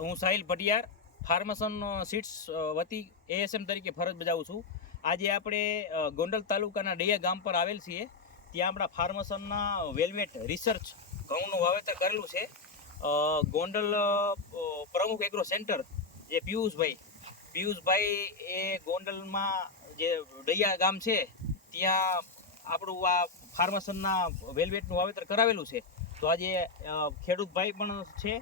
હું સાહિલ ભટિયાર ફાર્મસન સીડ્સ વતી એએસએમ તરીકે ફરજ બજાવું છું. આજે આપણે ગોંડલ તાલુકાના ડૈયા ગામ પર આવેલ છીએ. ત્યાં આપણા ફાર્મસનના વેલ્વેટ રિસર્ચ ઘઉંનું વાવેતર કરેલું છે. ગોંડલ પ્રમુખ એગ્રો સેન્ટર જે પિયુષભાઈ એ ગોંડલમાં જે ડૈયા ગામ છે ત્યાં આપણું આ ફાર્મસનના વેલ્વેટનું વાવેતર કરાવેલું છે. તો આજે ખેડૂત ભાઈ પણ છે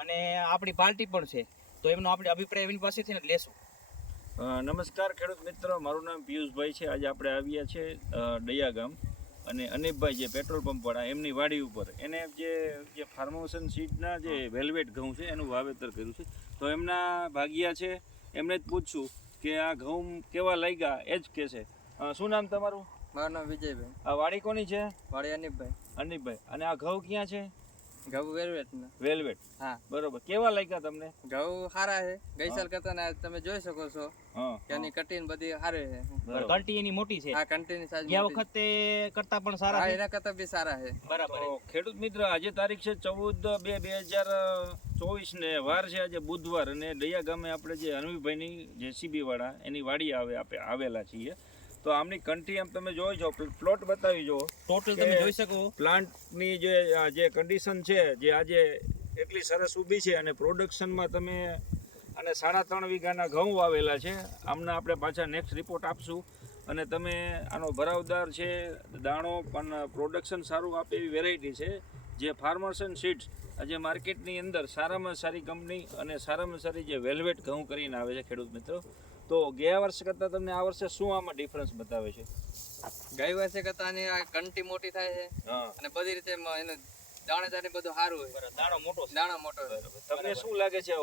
અને આપણી પાર્ટી પણ છે, તો એમનો આપણે અભિપ્રાય એમની પાસેથી જ લેશું. નમસ્કાર ખેડૂત મિત્રો, મારું નામ પિયુષભાઈ છે. આજે આપણે આવ્યા છે ડૈયા ગામ અને અનિપભાઈ જે પેટ્રોલ પંપવાળા એમની વાડી ઉપર એને જે ફાર્મસન સીડના જે વેલ્વેટ ઘઉં છે એનું વાવેતર કર્યું છે. તો એમના ભાગ્યા છે, એમને જ પૂછશું કે આ ઘઉં કેવા લાગ્યા એ જ કહેશે. શું નામ તમારું? મારું નામ વિજયભાઈ. આ વાડી કોની છે? વાડી અનિપભાઈ. અનિપભાઈ. અને આ ઘઉં ક્યાં છે? ઘઉં વેલ્વેટ ને. વેલ્વેટ, હા બરોબર. કેવા લાગ્યા તમને? ઘઉં સારા છે, ગઈ સાલ કરતા ને તમે જોઈ શકો છો કે એની કટીન બધી સારી છે. ઘંટી એની મોટી છે. આ કન્ટીની સાઈઝ ગયા વખતે કરતા પણ સારા છે. એના કરતા બી સારા છે. બરાબર. તો ખેડૂત મિત્ર, આજે તારીખ છે 14/2/2024 ને વાર છે આજે બુધવાર, અને ડૈયા ગામે આપણે જે અનવીભાઈની જેસીબી વાળા એની વાડી આવેલા છીએ. તો આમની કંઠી આમ તમે જોઈ છો, પ્લોટ બતાવી જો, ટોટલ તમે જોઈ શકો. પ્લાન્ટની જે કન્ડિશન છે જે આજે એટલી સરસ ઊભી છે, અને પ્રોડક્શનમાં તમે અને 3.5 વીઘાના ઘઉં વાવેલા છે. આમના આપણે પાછા નેક્સ્ટ રિપોર્ટ આપશું. અને તમે આનો ભરાવદાર છે, દાણો પણ પ્રોડક્શન સારું આપે એવી વેરાયટી છે જે ફાર્મસન સીડ્સ આજે માર્કેટની અંદર સારામાં સારી કંપની અને સારામાં સારી જે વેલ્વેટ ઘઉં કરીને આવે છે ખેડૂત મિત્રો. તો ગયા વર્ષ કરતાં તમને આ વર્ષે શું આમાં ડિફરન્સ બતાવે છે? ગઈ વર્ષે કરતા આની આ કંટી મોટી થાય છે અને બધી રીતે એને દાણેદાર બધું સારું હોય. દાણો મોટો છે. દાણો મોટો છે. તમને શું લાગે છે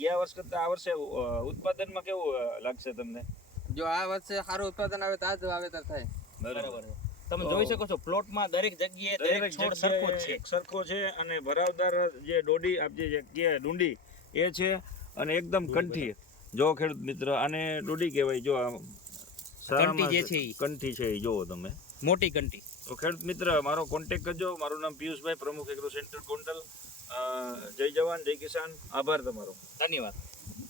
ગયા વર્ષ કરતાં આ વર્ષે ઉત્પાદનમાં કેવું લાગશે તમને? જો આ વર્ષે સારું ઉત્પાદન આવે તો આ જ વાવેતર થાય. બરાબર. તમે જોઈ શકો છો પ્લોટમાં દરેક જગ્યાએ દરેક છોડ સરખો છે અને ભરાવદાર જે ડોડી આપજે જે ડુંડી એ છે અને એકદમ કંઠી. જો ખેડૂત મિત્ર, આને ડોડી કહેવાય. જો કંઠી જે છે કંઠી છે એ જોવો તમે, મોટી કંઠી. તો ખેડૂત મિત્ર, મારો કોન્ટેક્ટ કરજો. મારું નામ પિયુષભાઈ, પ્રમુખ એગ્રો સેન્ટર ગોંડલ. જય જવાન, જય કિસાન. આભાર તમારો. ધન્યવાદ.